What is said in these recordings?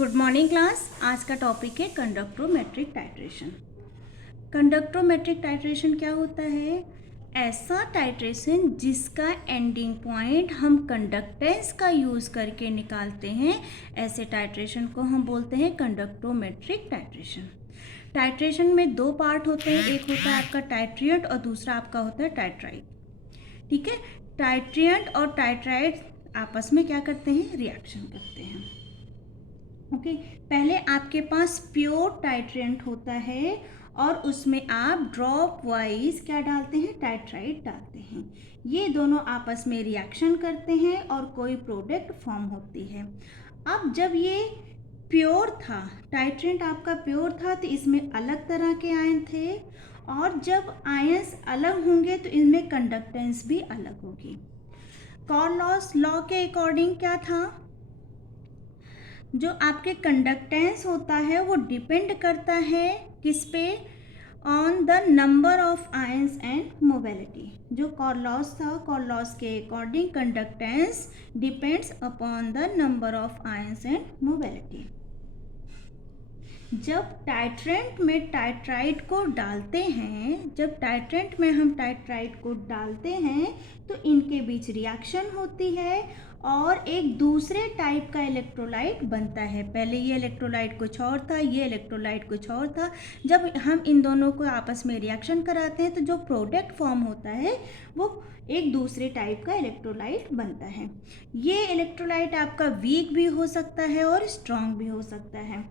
Good morning class. आज का topic है कंडक्टोमेट्रिक टाइट्रेशन। कंडक्टोमेट्रिक टाइट्रेशन क्या होता है? ऐसा टाइट्रेशन जिसका एंडिंग पॉइंट हम कंडक्टेंस का यूज़ करके निकालते हैं, ऐसे टाइट्रेशन को हम बोलते हैं कंडक्टोमेट्रिक टाइट्रेशन। टाइट्रेशन में दो पार्ट होते हैं, एक होता है आपका टाइट्रिएंट और दूसरा आपका होता है टाइट्राइड। ठीक है, टाइट्रिएंट और टाइट्राइड आपस में क्या करते हैं? रिएक्शन करते हैं। ओके, पहले आपके पास प्योर टाइट्रेंट होता है और उसमें आप ड्रॉप वाइज क्या डालते हैं? टाइट्राइड डालते हैं। ये दोनों आपस में रिएक्शन करते हैं और कोई प्रोडक्ट फॉर्म होती है। अब जब ये प्योर था, टाइट्रेंट आपका प्योर था, तो इसमें अलग तरह के आयन थे और जब आयंस अलग होंगे तो इनमें कंडक्टेंस भी अलग होगी। कॉर्नलॉस लॉ के अकॉर्डिंग क्या था? जो आपके कंडक्टेंस होता है वो डिपेंड करता है किस पे? On the number of ions and mobility. जो कॉर्नलॉस था, कॉर्नलॉस के according conductance depends upon the number of ions and mobility. जब टाइट्रेंट में टाइट्राइड को डालते हैं, जब टाइट्रेंट में हम टाइट्राइड को डालते हैं तो इनके बीच रिएक्शन होती है और एक दूसरे टाइप का इलेक्ट्रोलाइट बनता है। पहले ये इलेक्ट्रोलाइट कुछ और था, ये इलेक्ट्रोलाइट कुछ और था। जब हम इन दोनों को आपस में रिएक्शन कराते हैं तो जो प्रोडक्ट फॉर्म होता है वो एक दूसरे टाइप का इलेक्ट्रोलाइट बनता है। ये इलेक्ट्रोलाइट आपका वीक भी हो सकता है और स्ट्रॉन्ग भी हो सकता है।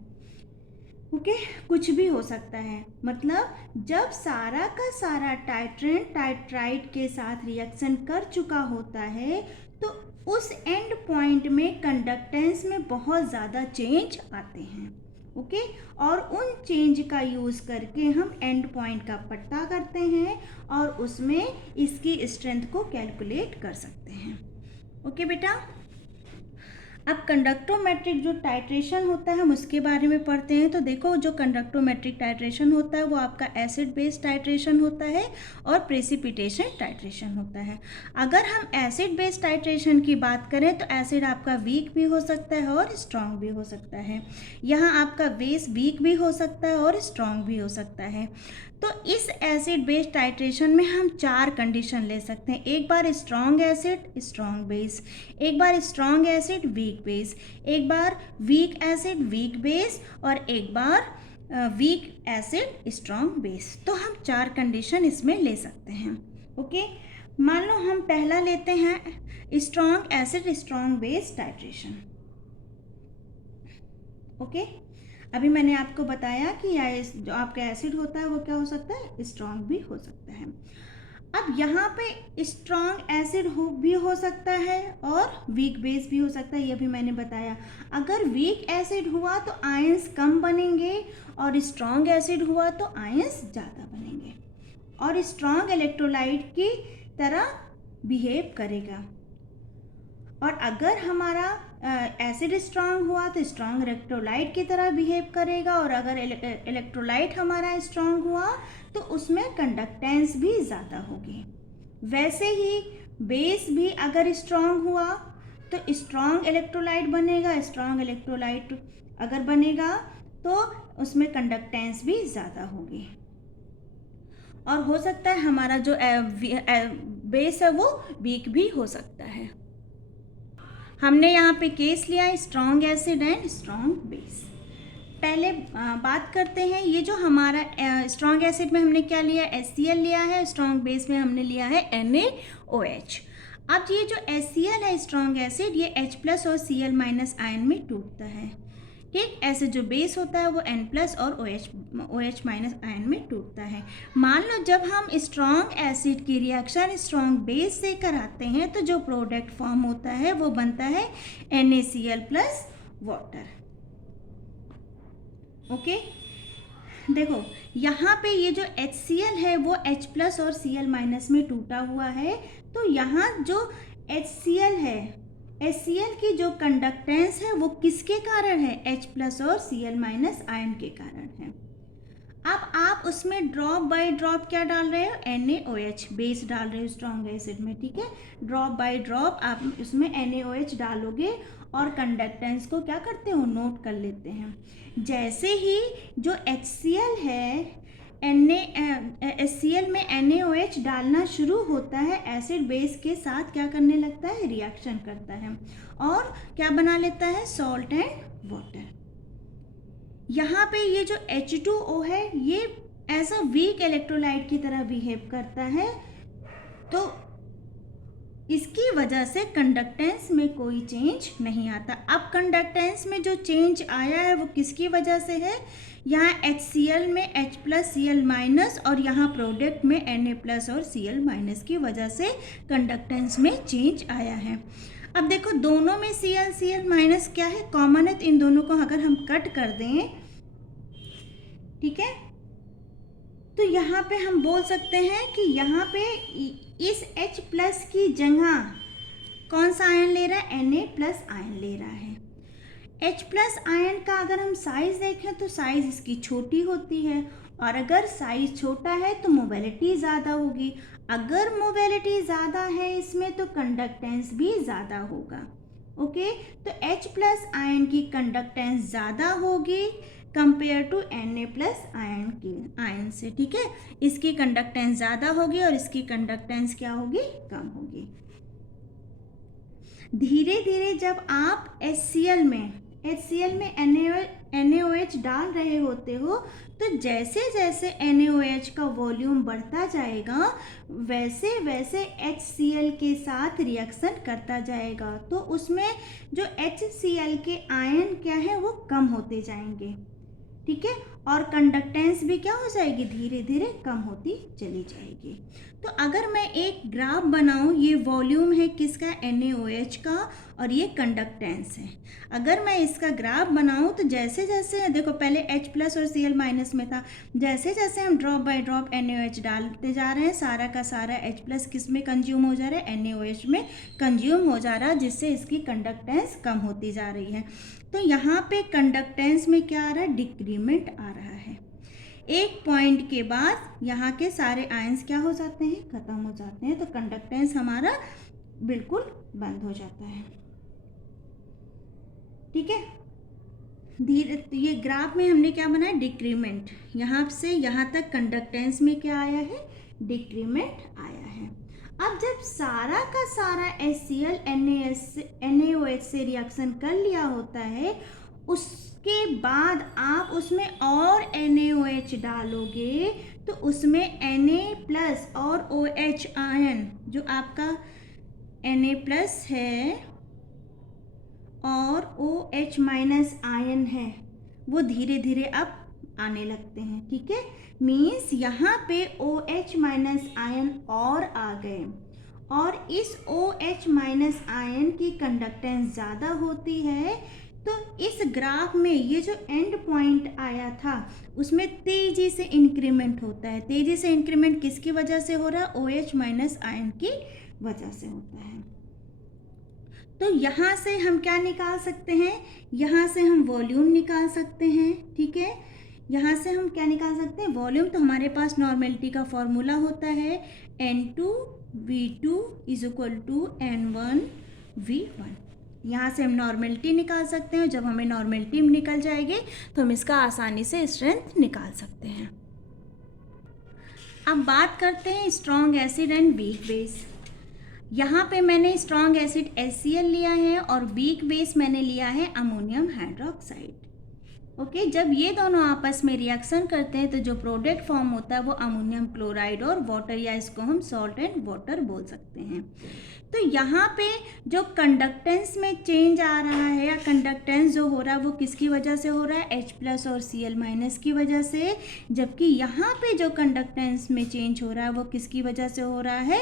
ओके, कुछ भी हो सकता है। मतलब जब सारा का सारा टाइट्रेंट टाइट्राइड के साथ रिएक्शन कर चुका होता है तो उस एंड पॉइंट में कंडक्टेंस में बहुत ज़्यादा चेंज आते हैं। ओके, और उन चेंज का यूज़ करके हम एंड पॉइंट का पता करते हैं और उसमें इसकी स्ट्रेंथ को कैलकुलेट कर सकते हैं। ओके बेटा, अब कंडक्टोमेट्रिक जो टाइट्रेशन होता है हम उसके बारे में पढ़ते हैं। तो देखो, जो कंडक्टोमेट्रिक टाइट्रेशन होता है वो आपका एसिड बेस्ड टाइट्रेशन होता है और प्रेसिपिटेशन टाइट्रेशन होता है। अगर हम एसिड बेस्ड टाइट्रेशन की बात करें तो एसिड आपका वीक भी हो सकता है और स्ट्रॉन्ग भी हो सकता है। यहाँ आपका बेस वीक भी हो सकता है और स्ट्रॉन्ग भी हो सकता है। तो इस एसिड बेस्ड टाइट्रेशन में हम चार कंडीशन ले सकते हैं। एक बार स्ट्रॉन्ग एसिड स्ट्रॉन्ग बेस, एक बार स्ट्रॉन्ग एसिड वीक बेस, एक बार वीक एसिड वीक बेस और एक बार वीक एसिड स्ट्रॉन्ग बेस। तो हम चार कंडीशन इसमें ले सकते हैं। ओके, मान लो हम पहला लेते हैं strong acid strong base titration. Okay, अभी मैंने आपको बताया कि जो आपका एसिड होता है वो क्या हो सकता है? स्ट्रॉन्ग भी हो सकता है। अब यहाँ पे स्ट्रॉन्ग एसिड भी हो सकता है और वीक बेस भी हो सकता है, ये भी मैंने बताया। अगर वीक एसिड हुआ तो आयंस कम बनेंगे और स्ट्रॉन्ग एसिड हुआ तो आयंस ज़्यादा बनेंगे और स्ट्रॉन्ग इलेक्ट्रोलाइट की तरह बिहेव करेगा। और अगर हमारा एसिड स्ट्रांग हुआ तो स्ट्रांग इलेक्ट्रोलाइट की तरह बिहेव करेगा और अगर इलेक्ट्रोलाइट हमारा स्ट्रांग हुआ तो उसमें कंडक्टेंस भी ज़्यादा होगी। वैसे ही बेस भी अगर स्ट्रांग हुआ तो स्ट्रांग इलेक्ट्रोलाइट बनेगा, स्ट्रांग इलेक्ट्रोलाइट अगर बनेगा तो उसमें कंडक्टेंस भी ज़्यादा होगी और हो सकता है हमारा जो बेस है वो वीक भी हो सकता है। हमने यहाँ पे केस लिया strong acid and strong base. पहले बात करते हैं, ये जो हमारा स्ट्रॉन्ग एसिड में हमने क्या लिया? HCl लिया है। स्ट्रॉन्ग बेस में हमने लिया है NaOH। अब ये जो HCl है स्ट्रॉन्ग एसिड, ये H+ और Cl- आयन में टूटता है। ठीक, ऐसे जो बेस होता है वो N+ और OH- आयन में टूटता है। मान लो जब हम स्ट्रॉन्ग एसिड की रिएक्शन स्ट्रॉन्ग बेस से कराते हैं तो जो प्रोडक्ट फॉर्म होता है वो बनता है NaCl+ वाटर। ओके, देखो यहाँ पे ये जो HCl है वो H+ और Cl- में टूटा हुआ है। तो यहाँ जो HCl है, HCl की जो कंडक्टेंस है वो किसके कारण है? H+ और Cl- आयन के कारण है। अब आप उसमें ड्रॉप बाय ड्रॉप क्या डाल रहे हो? NaOH बेस डाल रहे हो स्ट्रॉन्ग एसिड में। ठीक है, ड्रॉप बाय ड्रॉप आप उसमें NaOH डालोगे और कंडक्टेंस को क्या करते हो, नोट कर लेते हैं। जैसे ही जो HCl है HCl में NaOH डालना शुरू होता है, एसिड बेस के साथ क्या करने लगता है, रिएक्शन करता है और क्या बना लेता है, सॉल्ट एंड वाटर। यहाँ पे ये जो H2O है ये एज अ वीक इलेक्ट्रोलाइट की तरह बिहेव करता है, तो इसकी वजह से कंडक्टेंस में कोई चेंज नहीं आता। अब कंडक्टेंस में जो चेंज आया है वो किसकी वजह से है, यहाँ HCl में H+Cl- और यहाँ प्रोडक्ट में Na+ और Cl- की वजह से कंडक्टेंस में चेंज आया है। अब देखो दोनों में Cl क्या है, कॉमन है, तो इन दोनों को अगर हम कट कर दें, ठीक है, तो यहाँ पे हम बोल सकते हैं कि यहाँ पे इस H+ की जगह कौन सा आयन ले रहा है, Na+ आयन ले रहा है। H+ आयन का अगर हम साइज देखें तो साइज इसकी छोटी होती है, और अगर साइज छोटा है तो मोबिलिटी ज़्यादा होगी। अगर मोबिलिटी ज़्यादा है इसमें तो कंडक्टेंस भी ज़्यादा होगा। ओके, तो H+ आयन की कंडक्टेंस ज़्यादा होगी कंपेयर टू Na+ आयन से, ठीक है। इसकी कंडक्टेंस ज़्यादा होगी और इसकी कंडक्टेंस क्या होगी, कम होगी। धीरे धीरे जब आप HCl में NaOH डाल रहे होते हो, तो जैसे जैसे NaOH का वॉल्यूम बढ़ता जाएगा वैसे वैसे HCl के साथ रिएक्शन करता जाएगा, तो उसमें जो HCl के आयन क्या है वो कम होते जाएंगे, ठीक है, और कंडक्टेंस भी क्या हो जाएगी, धीरे धीरे कम होती चली जाएगी। तो अगर मैं एक ग्राफ बनाऊं, ये वॉल्यूम है किसका, NaOH का, और ये कंडक्टेंस है। अगर मैं इसका ग्राफ बनाऊं तो जैसे जैसे देखो पहले H+ और Cl- में था, जैसे जैसे हम ड्रॉप बाय ड्रॉप NaOH डालते जा रहे हैं, सारा का सारा H+ किस में कंज्यूम हो जा रहा है, NaOH में कंज्यूम हो जा रहा है, जिससे इसकी कंडक्टेंस कम होती जा रही है। तो यहाँ पे कंडक्टेंस में क्या आ रहा है, डिक्रीमेंट आ रहा है। एक पॉइंट के बाद यहाँ के सारे आयंस क्या हो जाते हैं, खत्म हो जाते हैं, तो कंडक्टेंस हमारा बिल्कुल बंद हो जाता है, ठीक है। धीरे ये ग्राफ में हमने क्या बनाया, डिक्रीमेंट, यहाँ से यहाँ तक कंडक्टेंस में क्या आया है, डिक्रीमेंट आया है। अब जब सारा का सारा HCl NaOH से रिएक्शन कर लिया होता है, उसके बाद आप उसमें और NaOH डालोगे तो उसमें Na+ और OH आयन, जो आपका Na+ है और OH- आयन है, वो धीरे धीरे अब आने लगते हैं, ठीक है। मीन्स यहाँ पे OH- आयन और आ गए, और इस OH- आयन की कंडक्टेंस ज़्यादा होती है, तो इस ग्राफ में ये जो एंड पॉइंट आया था उसमें तेज़ी से इंक्रीमेंट होता है। तेज़ी से इंक्रीमेंट किसकी वजह से हो रहा है, OH- आयन की वजह से होता है। तो यहाँ से हम क्या निकाल सकते हैं, यहाँ से हम वॉल्यूम निकाल सकते हैं, ठीक है। यहाँ से हम क्या निकाल सकते हैं, वॉल्यूम। तो हमारे पास नॉर्मेलिटी का फॉर्मूला होता है N2V2 = N1V1। यहाँ से हम नॉर्मेलिटी निकाल सकते हैं, जब हमें नॉर्मेलिटी निकल जाएगी तो हम इसका आसानी से स्ट्रेंथ निकाल सकते हैं। अब बात करते हैं strong acid and weak base. यहाँ पे मैंने स्ट्रॉन्ग एसिड HCl लिया है और वीक बेस मैंने लिया है अमोनियम हाइड्रोक्साइड। ओके, जब ये दोनों आपस में रिएक्शन करते हैं तो जो प्रोडक्ट फॉर्म होता है वो अमोनियम क्लोराइड और वाटर, या इसको हम सॉल्ट एंड वाटर बोल सकते हैं। तो यहाँ पे जो कंडक्टेंस में चेंज आ रहा है, या कंडक्टेंस जो हो रहा है वो किसकी वजह से हो रहा है, H+ और Cl- की वजह से, जबकि यहाँ पे जो कंडक्टेंस में चेंज हो रहा है वो किसकी वजह से हो रहा है,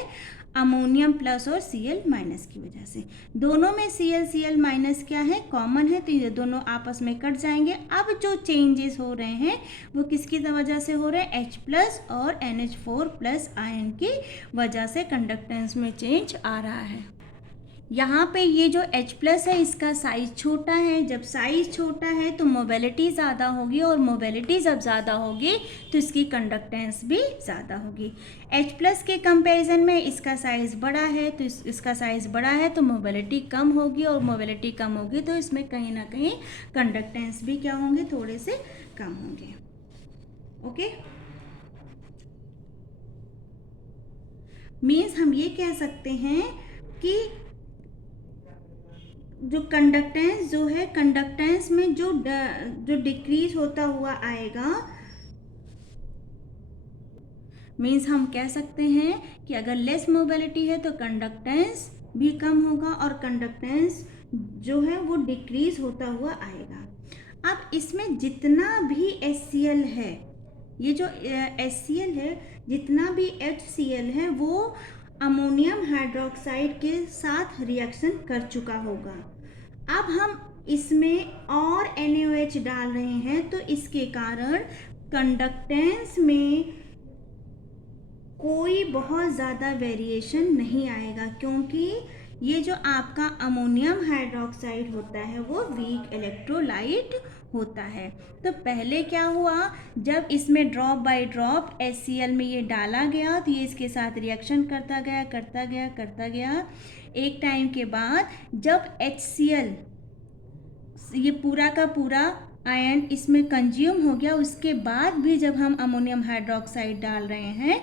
अमोनियम प्लस और Cl- की वजह से। दोनों में Cl क्या है, कॉमन है, तो ये दोनों आपस में कट जाएंगे। अब जो चेंजेस हो रहे हैं वो किसकी वजह से हो रहे हैं, H+ और NH4+ आयन की वजह से कंडक्टेंस में चेंज आ रहा है। यहाँ पे ये जो H+ है इसका साइज छोटा है। जब साइज छोटा है तो मोबिलिटी ज़्यादा होगी, और मोबिलिटी जब ज़्यादा होगी तो इसकी कंडक्टेंस भी ज़्यादा होगी। H+ के कंपैरिजन में इसका साइज़ बड़ा है, तो इसका साइज़ बड़ा है तो मोबिलिटी कम होगी, और मोबिलिटी कम होगी तो इसमें कहीं ना कहीं कंडक्टेंस भी क्या होंगे, थोड़े से कम होंगे। ओके, मीन्स हम ये कह सकते हैं कि जो कंडक्टेंस जो है, कंडक्टेंस में जो डिक्रीज होता हुआ आएगा, मीन्स हम कह सकते हैं कि अगर लेस मोबिलिटी है तो कंडक्टेंस भी कम होगा, और कंडक्टेंस जो है वो डिक्रीज होता हुआ आएगा। अब इसमें जितना भी HCl है, ये जो HCl है, जितना भी HCl है वो अमोनियम हाइड्रोक्साइड के साथ रिएक्शन कर चुका होगा। अब हम इसमें और NaOH डाल रहे हैं, तो इसके कारण कंडक्टेंस में कोई बहुत ज़्यादा वेरिएशन नहीं आएगा, क्योंकि ये जो आपका अमोनियम हाइड्रोक्साइड होता है वो वीक इलेक्ट्रोलाइट होता है। तो पहले क्या हुआ, जब इसमें ड्रॉप बाय ड्रॉप HCl में ये डाला गया तो ये इसके साथ रिएक्शन करता गया करता गया करता गया। एक टाइम के बाद जब HCl ये पूरा का पूरा आयन इसमें कंज्यूम हो गया, उसके बाद भी जब हम अमोनियम हाइड्रोक्साइड डाल रहे हैं,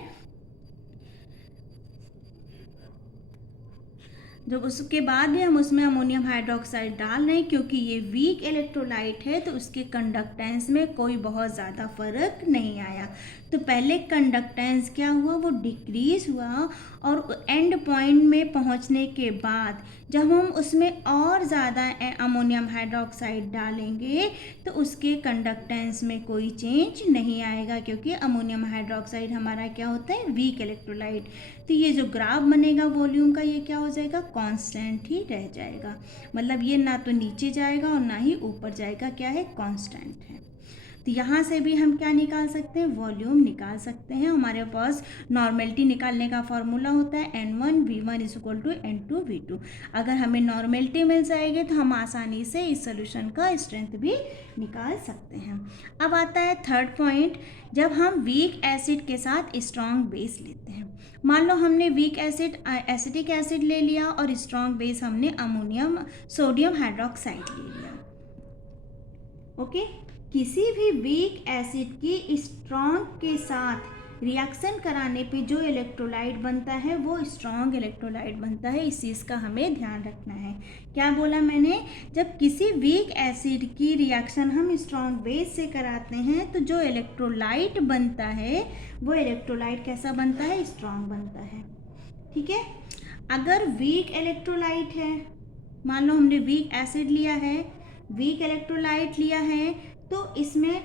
जब उसके बाद भी हम उसमें अमोनियम हाइड्रोक्साइड डाल रहे हैं, क्योंकि ये वीक इलेक्ट्रोलाइट है तो उसके कंडक्टेंस में कोई बहुत ज़्यादा फर्क नहीं आया। तो पहले कंडक्टेंस क्या हुआ, वो डिक्रीज हुआ, और एंड पॉइंट में पहुंचने के बाद जब हम उसमें और ज़्यादा अमोनियम हाइड्रोक्साइड डालेंगे तो उसके कंडक्टेंस में कोई चेंज नहीं आएगा, क्योंकि अमोनियम हाइड्रोक्साइड हमारा क्या होता है, वीक इलेक्ट्रोलाइट। तो ये जो ग्राफ बनेगा वॉल्यूम का, ये क्या हो जाएगा, कांस्टेंट ही रह जाएगा। मतलब ये ना तो नीचे जाएगा और ना ही ऊपर जाएगा, क्या है, कांस्टेंट है। तो यहाँ से भी हम क्या निकाल सकते हैं, वॉल्यूम निकाल सकते हैं। हमारे पास नॉर्मेलिटी निकालने का फॉर्मूला होता है N1V1 = N2V2। अगर हमें नॉर्मेलिटी मिल जाएगी तो हम आसानी से इस सोल्यूशन का स्ट्रेंथ भी निकाल सकते हैं। अब आता है थर्ड पॉइंट, जब हम वीक एसिड के साथ स्ट्रॉन्ग बेस लेते हैं। मान लो हमने वीक एसिड एसिटिक एसिड ले लिया और स्ट्रॉन्ग बेस हमने सोडियम हाइड्रोक्साइड ले लिया। ओके, किसी भी वीक एसिड की स्ट्रॉन्ग के साथ रिएक्शन कराने पे जो इलेक्ट्रोलाइट बनता है वो स्ट्रॉन्ग इलेक्ट्रोलाइट बनता है। इस चीज़ का हमें ध्यान रखना है। क्या बोला मैंने, जब किसी वीक एसिड की रिएक्शन हम स्ट्रॉन्ग बेस से कराते हैं तो जो इलेक्ट्रोलाइट बनता है वो इलेक्ट्रोलाइट कैसा बनता है, स्ट्रॉन्ग बनता है। ठीक है, अगर वीक इलेक्ट्रोलाइट है, मान लो हमने वीक एसिड लिया है, वीक इलेक्ट्रोलाइट लिया है, तो इसमें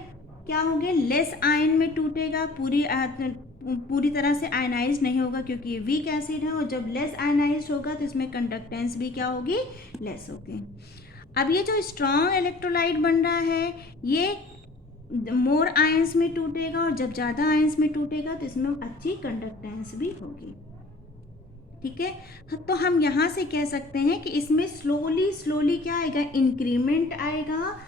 क्या हो गया, लेस आयन में टूटेगा, पूरी तरह से आयनाइज नहीं होगा, क्योंकि ये वीक एसिड है, और जब लेस आयनाइज होगा तो इसमें कंडक्टेंस भी क्या होगी, लेस होगी। अब ये जो स्ट्रॉन्ग इलेक्ट्रोलाइट बन रहा है ये मोर आयंस में टूटेगा, और जब ज़्यादा आयंस में टूटेगा तो इसमें अच्छी कंडक्टेंस भी होगी। ठीक है, तो हम यहाँ से कह सकते हैं कि इसमें स्लोली क्या आएगा, इंक्रीमेंट आएगा।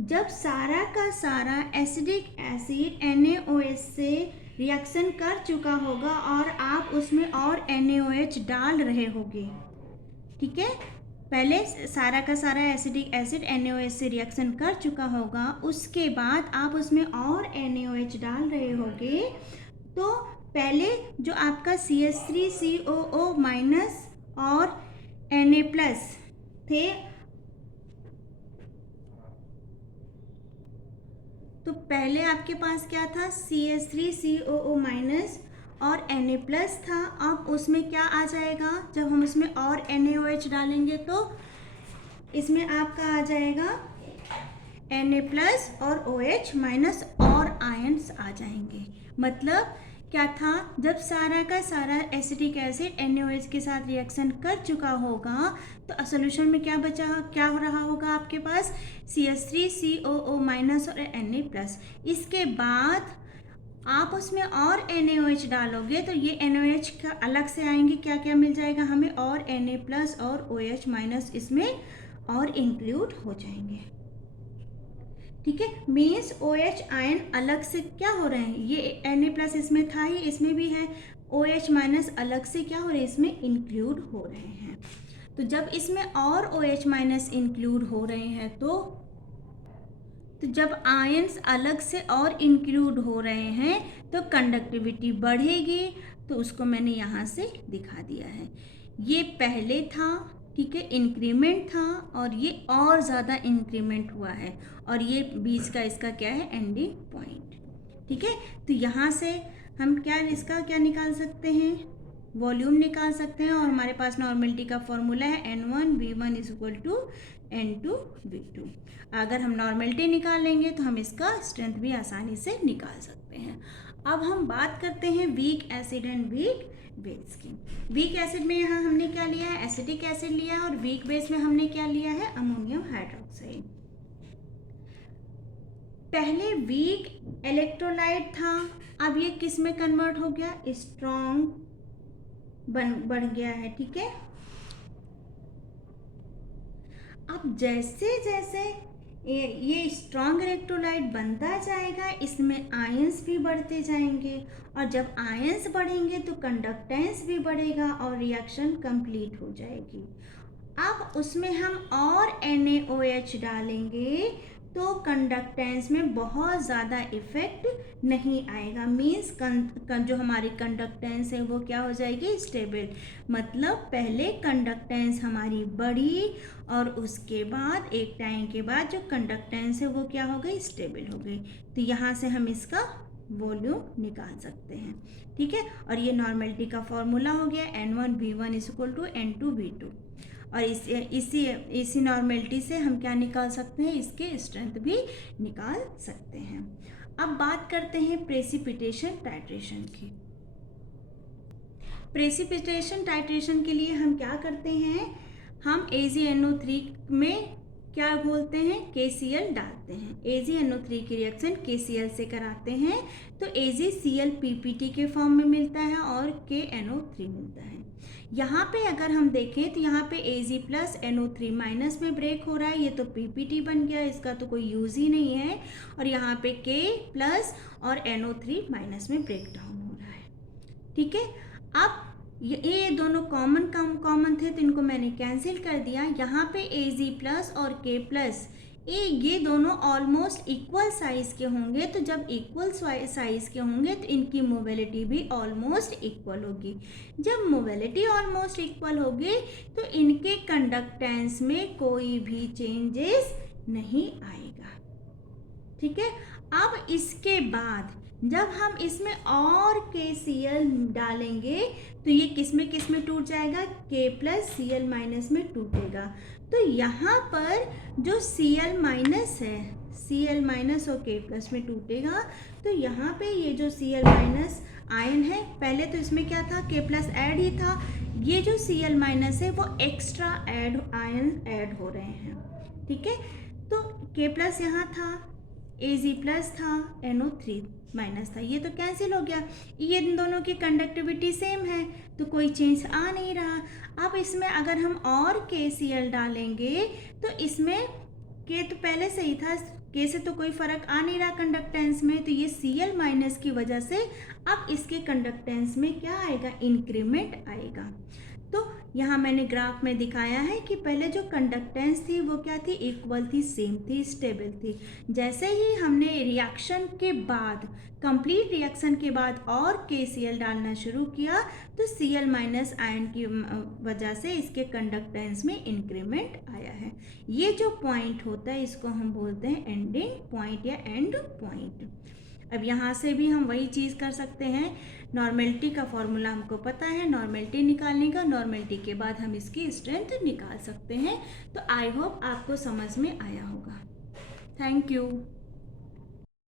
जब सारा का सारा एसिडिक एसिड NaOH से रिएक्शन कर चुका होगा और आप उसमें और NaOH डाल रहे होगे। ठीक है, पहले सारा का सारा एसिडिक एसिड NaOH से रिएक्शन कर चुका होगा, उसके बाद आप उसमें और NaOH डाल रहे होगे, तो पहले जो आपका CH3COO- और Na+ थे, तो पहले आपके पास क्या था, CH3COO- और Na+ था। अब उसमें क्या आ जाएगा, जब हम उसमें और NaOH डालेंगे तो इसमें आपका आ जाएगा Na+ और OH- और आयंस आ जाएंगे। मतलब क्या था, जब सारा का सारा एसिटिक एसिड NaOH के साथ रिएक्शन कर चुका होगा तो सोल्यूशन में क्या हो रहा होगा आपके पास, CH3COO- और Na+। इसके बाद आप उसमें और NaOH डालोगे तो ये NaOH का अलग से आएंगे, क्या क्या मिल जाएगा हमें, और Na प्लस और OH माइनस इसमें और इंक्लूड हो जाएंगे। ठीक है, मीन्स OH आयन अलग से क्या हो रहे हैं, ये Na प्लस इसमें था ही, इसमें भी है, OH माइनस अलग से क्या हो रहे हैं, इसमें इंक्लूड हो रहे हैं। तो जब इसमें और OH माइनस इंक्लूड हो रहे हैं तो जब आयंस अलग से और इंक्लूड हो रहे हैं तो कंडक्टिविटी बढ़ेगी। तो उसको मैंने यहाँ से दिखा दिया है, ये पहले था, ठीक है, इंक्रीमेंट था, और ये और ज़्यादा इंक्रीमेंट हुआ है, और ये बीच का इसका क्या है, एंडिंग पॉइंट। ठीक है, तो यहाँ से हम क्या इसका क्या निकाल सकते हैं, वॉल्यूम निकाल सकते हैं, और हमारे पास नॉर्मेलिटी का फॉर्मूला है N1V1 = N2V2। अगर हम नॉर्मेलिटी निकाल लेंगे तो हम इसका स्ट्रेंथ भी आसानी से निकाल सकते हैं। अब हम बात करते हैं weak acid and weak base की। वीक एसिड में यहाँ हमने क्या लिया है, एसिटिक एसिड लिया है, और वीक बेस में हमने क्या लिया है, अमोनियम हाइड्रोक्साइड। पहले वीक इलेक्ट्रोलाइट था, अब ये किस में कन्वर्ट हो गया, स्ट्रॉन्ग बढ़ गया है। ठीक है, अब जैसे जैसे ये स्ट्रॉन्ग इलेक्ट्रोलाइट बनता जाएगा, इसमें आयंस भी बढ़ते जाएंगे, और जब आयंस बढ़ेंगे तो कंडक्टेंस भी बढ़ेगा और रिएक्शन कंप्लीट हो जाएगी। अब उसमें हम और NaOH डालेंगे तो कंडक्टेंस में बहुत ज़्यादा इफेक्ट नहीं आएगा, मीन्स जो हमारी कंडक्टेंस है वो क्या हो जाएगी, स्टेबल। मतलब पहले कंडक्टेंस हमारी बढ़ी और उसके बाद एक टाइम के बाद जो कंडक्टेंस है वो क्या हो गई, स्टेबल हो गई। तो यहाँ से हम इसका वॉल्यूम निकाल सकते हैं। ठीक है, और ये नॉर्मेलिटी का फॉर्मूला हो गया N1V1 = N2V2, और इसी नॉर्मेलिटी से हम क्या निकाल सकते हैं, इसके स्ट्रेंथ भी निकाल सकते हैं। अब बात करते हैं प्रेसिपिटेशन टाइट्रेशन की। प्रेसिपिटेशन टाइट्रेशन के लिए हम क्या करते हैं, हम AgNO3 में क्या बोलते हैं, KCl डालते हैं। AgNO3 की रिएक्शन KCl से कराते हैं तो AgClPpt के फॉर्म में मिलता है और KNO3 मिलता है। यहाँ पे अगर हम देखें तो यहाँ पे Ag प्लस NO3 में ब्रेक हो रहा है, ये तो PPT बन गया, इसका तो कोई यूज़ ही नहीं है, और यहाँ पे K प्लस और NO3 में ब्रेक डाउन हो रहा है। ठीक है, अब ये दोनों कॉमन थे तो इनको मैंने कैंसिल कर दिया। यहाँ पे Ag प्लस और K प्लस ये दोनों ऑलमोस्ट इक्वल साइज़ के होंगे, तो जब इक्वल साइज़ के होंगे तो इनकी मोबिलिटी भी ऑलमोस्ट इक्वल होगी। जब मोबिलिटी ऑलमोस्ट इक्वल होगी तो इनके कंडक्टेंस में कोई भी चेंजेस नहीं आएगा। ठीक है, अब इसके बाद जब हम इसमें और KCl डालेंगे तो ये किस में टूट जाएगा, K प्लस Cl माइनस में टूटेगा। तो यहाँ पर जो Cl माइनस है, Cl माइनस और K प्लस में टूटेगा, तो यहाँ पे ये जो Cl माइनस आयन है, पहले तो इसमें क्या था, K प्लस ऐड ही था, ये जो Cl माइनस है वो एक्स्ट्रा आयन ऐड हो रहे हैं। ठीक है, तो K प्लस यहाँ था, Ag प्लस था, NO3 माइनस था, ये तो कैंसिल हो गया, ये इन दोनों की कंडक्टिविटी सेम है तो कोई चेंज आ नहीं रहा। अब इसमें अगर हम और KCl डालेंगे तो इसमें K तो पहले से ही था, K से तो कोई फ़र्क आ नहीं रहा कंडक्टेंस में, तो ये Cl माइनस की वजह से अब इसके कंडक्टेंस में क्या आएगा, इंक्रीमेंट आएगा। तो यहाँ मैंने ग्राफ में दिखाया है कि पहले जो कंडक्टेंस थी वो क्या थी, इक्वल थी, सेम थी, स्टेबल थी। जैसे ही हमने रिएक्शन के बाद, कंप्लीट रिएक्शन के बाद और KCl डालना शुरू किया तो Cl माइनस आयन की वजह से इसके कंडक्टेंस में इंक्रीमेंट आया है। ये जो पॉइंट होता है इसको हम बोलते हैं एंडिंग पॉइंट या एंड पॉइंट। अब यहाँ से भी हम वही चीज़ कर सकते हैं, नॉर्मेलिटी का फॉर्मूला हमको पता है, नॉर्मेलिटी निकालने का, नॉर्मेलिटी के बाद हम इसकी स्ट्रेंथ निकाल सकते हैं। तो आई होप आपको समझ में आया होगा। Thank you.